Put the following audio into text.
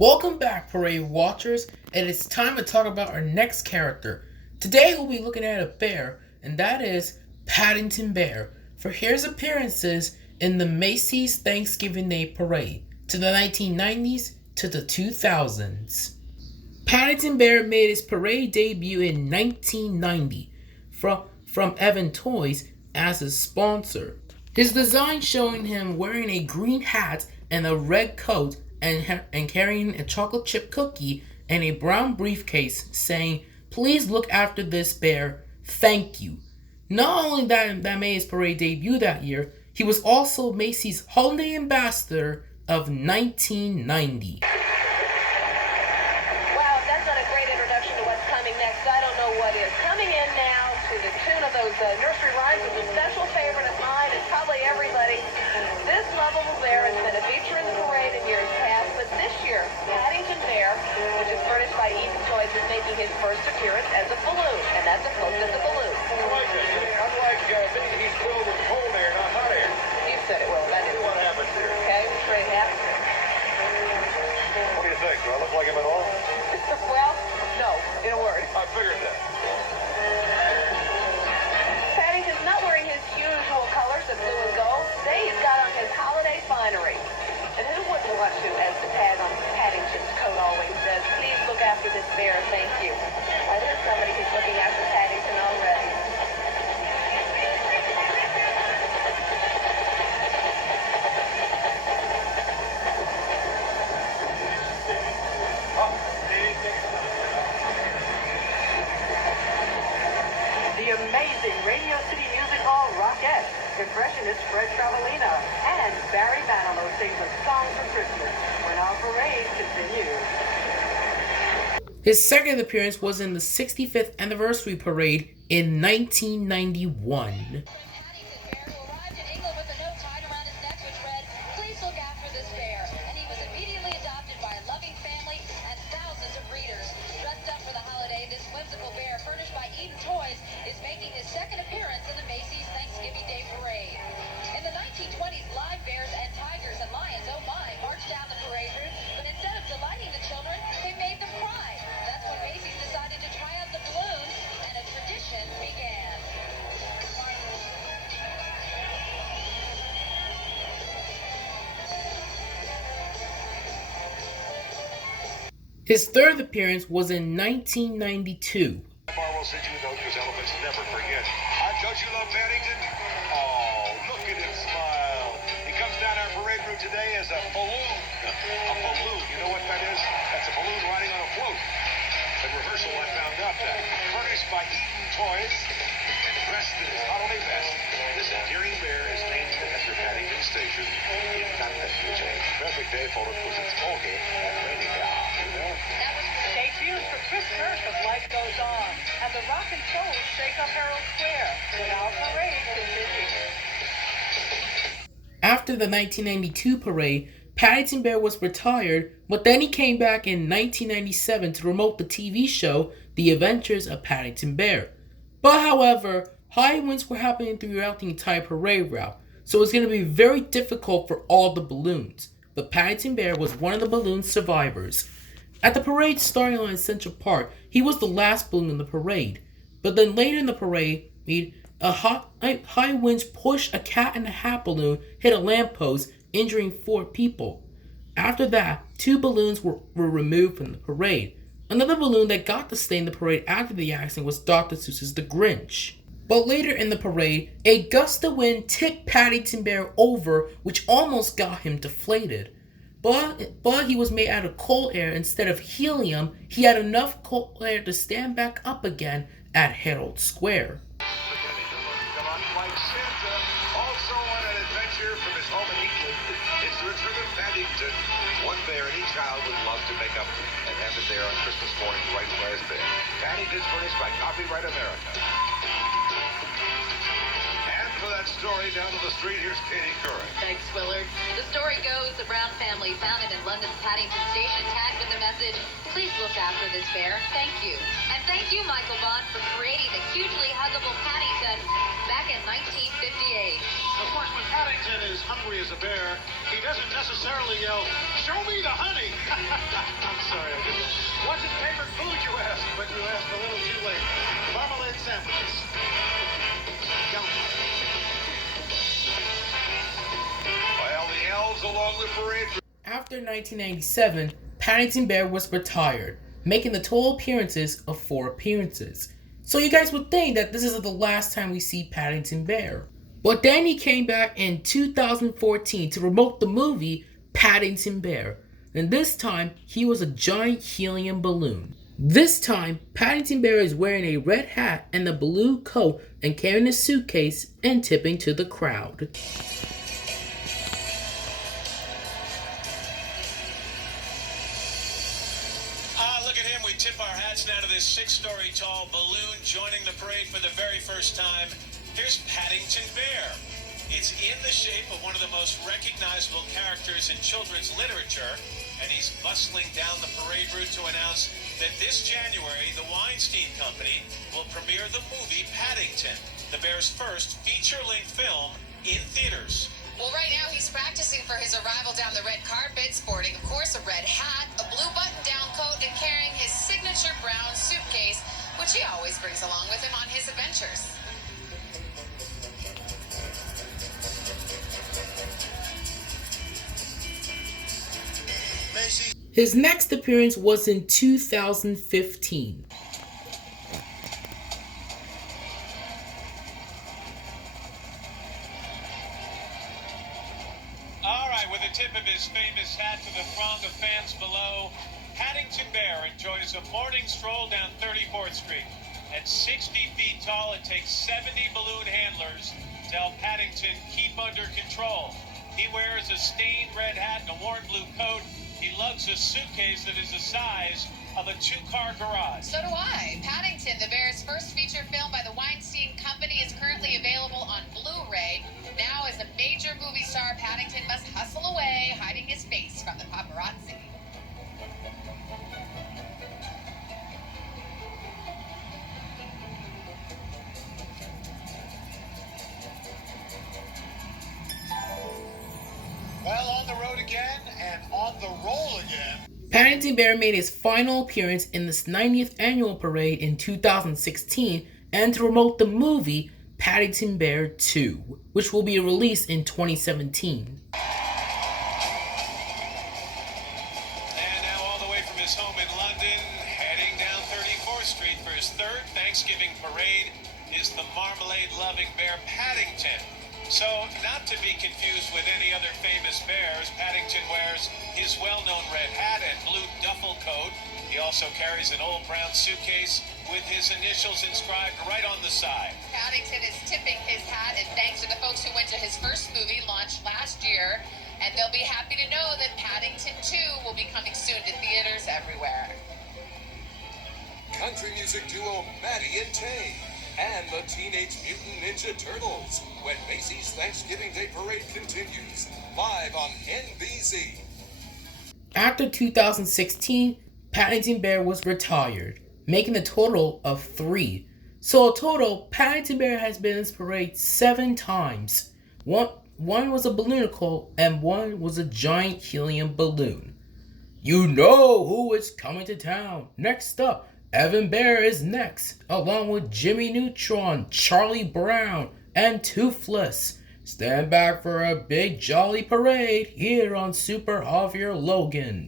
Welcome back, Parade Watchers, and it's time to talk about our next character. Today we'll be looking at a bear, and that is Paddington Bear, for his appearances in the Macy's Thanksgiving Day Parade, to the 1990s to the 2000s. Paddington Bear made his parade debut in 1990 from Evan Toys as his sponsor. His design showing him wearing a green hat and a red coat and carrying a chocolate chip cookie and a brown briefcase saying, "Please look after this bear, thank you." Not only that made his parade debut that year, he was also Macy's Holiday Ambassador of 1990. Wow, if that's not a great introduction to what's coming next, I don't know what is. Coming in now to the tune of those nursery rhymes is a special favorite of mine and probably everybody. This lovable bear has been a feature in the parade in years past, but this year, Paddington Bear, which is furnished by Eden Toys, is making his first appearance as a balloon, and that's a close as a balloon. Unlike Macy, he's filled with cold air, not hot air. You said it, Will. That is See what happens here. okay. Straight hat. What do you think? Do I look like him at all? Well, no, in a word. I figured that. Paddington's not wearing his usual colors of blue and gold. Today he's got on his holiday finery. And who wouldn't want to, as the tag on Paddington's coat always says, "Please look after this bear, thank you." Why, there's somebody who's looking after Paddington already. The amazing Radio City Music Hall Rockette, impressionist Fred Travalina, and Barry Manilow sings a song for Christmas when our parade continues. His second appearance was in the 65th anniversary parade in 1991. Paddington Bear, who arrived in England with a note tied around his neck which read, "Please look after this bear," and he was immediately adopted by a loving family and thousands of readers. Dressed up for the holiday, this whimsical bear, furnished by Eden Toys, is making his second appearance in the Macy's Thanksgiving Day Parade. In the 1920s, live bears and tigers and lions, oh my, marched down the parade route, but instead of delighting the children, they made them cry. That's when Macy's decided to try out the balloons, and a tradition began. His third appearance was in 1992. Marvel sent you a note because elephants never forget. Don't you love Paddington? Oh, look at him smile. He comes down our parade route today as a balloon. A balloon. You know what that is? That's a balloon riding on a float. At rehearsal, I found out that. Furnished by Eden Toys and dressed in his holiday best, this endearing bear is named after Paddington Station in Paddington. Perfect day for it because it's foggy and raining out, you know? Stay tuned for Chris Kirk of Life Goes On and the Rock and Soul shake up Herald Square when our parade continues. After the 1992 parade, Paddington Bear was retired, but then he came back in 1997 to promote the TV show The Adventures of Paddington Bear. But however, high winds were happening throughout the entire parade route, so it was going to be very difficult for all the balloons. But Paddington Bear was one of the balloon survivors. At the parade starting line in Central Park, he was the last balloon in the parade. But then later in the parade, high winds pushed a cat in a hat balloon, hit a lamppost, injuring 4 people. After that, 2 balloons were removed from the parade. Another balloon that got to stay in the parade after the accident was Dr. Seuss's The Grinch. But later in the parade, a gust of wind tipped Paddington Bear over, which almost got him deflated. But he was made out of cold air instead of helium. He had enough cold air to stand back up again at Herald Square. Like Santa, also on an adventure from his home in England, it's the return of Paddington. One bear any child would love to make up and have it there on Christmas morning right where it's been. Paddington's furnished by Copyright America. And for that story down to the street, here's Katie Curran. Thanks, Willard. The story goes the Brown family found him in London's Paddington Station, tagged with the message, "Please look after this bear, thank you." And thank you, Michael Bond, for creating the hugely huggable Paddington back in 1958. Of course, when Paddington is hungry as a bear, he doesn't necessarily yell, Show me the honey. I'm sorry, I didn't. What's his favorite food, you asked? But you asked a little too late. Marmalade sandwiches. Yum. Well, the elves along the parade. After 1997, Paddington Bear was retired, making the total appearances of 4 appearances. So you guys would think that this is the last time we see Paddington Bear. But then he came back in 2014 to promote the movie Paddington Bear. And this time, he was a giant helium balloon. This time, Paddington Bear is wearing a red hat and a blue coat and carrying a suitcase and tipping to the crowd. Look at him. We tip our hats now to this 6-story tall balloon joining the parade for the very first time. Here's Paddington Bear. It's in the shape of one of the most recognizable characters in children's literature, and he's bustling down the parade route to announce that this January, the Weinstein Company will premiere the movie Paddington, the Bear's first feature-length film in theaters. Well, right now he's practicing for his arrival down the red carpet, sporting, of course, a red hat, a blue button-down coat, and carrying his signature brown suitcase, which he always brings along with him on his adventures. Macy. His next appearance was in 2015. With a tip of his famous hat to the throng of fans below, Paddington Bear enjoys a morning stroll down 34th Street. At 60 feet tall, it takes 70 balloon handlers to help Paddington keep under control. He wears a stained red hat and a worn blue coat. He lugs a suitcase that is the size of a 2-car garage. So do I. Paddington, the Bear's first feature film by the Weinstein Company, is currently available on Blu-ray. Now, as a major movie star, Paddington must hustle away, hiding his face from the paparazzi. Well, on the road again and on the roll again. Paddington Bear made his final appearance in this 90th annual parade in 2016 and to promote the movie Paddington Bear 2, which will be released in 2017. And now all the way from his home in London, heading down 34th Street for his 3rd Thanksgiving parade, is the marmalade-loving bear Paddington. So, not to be confused with any other famous bears, Paddington wears his well-known red hat and blue duffel coat. He also carries an old brown suitcase with his initials inscribed right on the side. Paddington is tipping his hat in thanks to the folks who went to his first movie launched last year, and they'll be happy to know that Paddington 2 will be coming soon to theaters everywhere. Country music duo Maddie and Tay and the Teenage Mutant Ninja Turtles when Macy's Thanksgiving Day Parade continues live on NBC. After 2016, Paddington Bear was retired, making a total of 3. So in total, Paddington Bear has been in this parade 7 times. One was a balloonicle and one was a giant helium balloon. You know who is coming to town. Next up, Evan Bear is next, along with Jimmy Neutron, Charlie Brown, and Toothless. Stand back for a big jolly parade here on Super Javier Logan.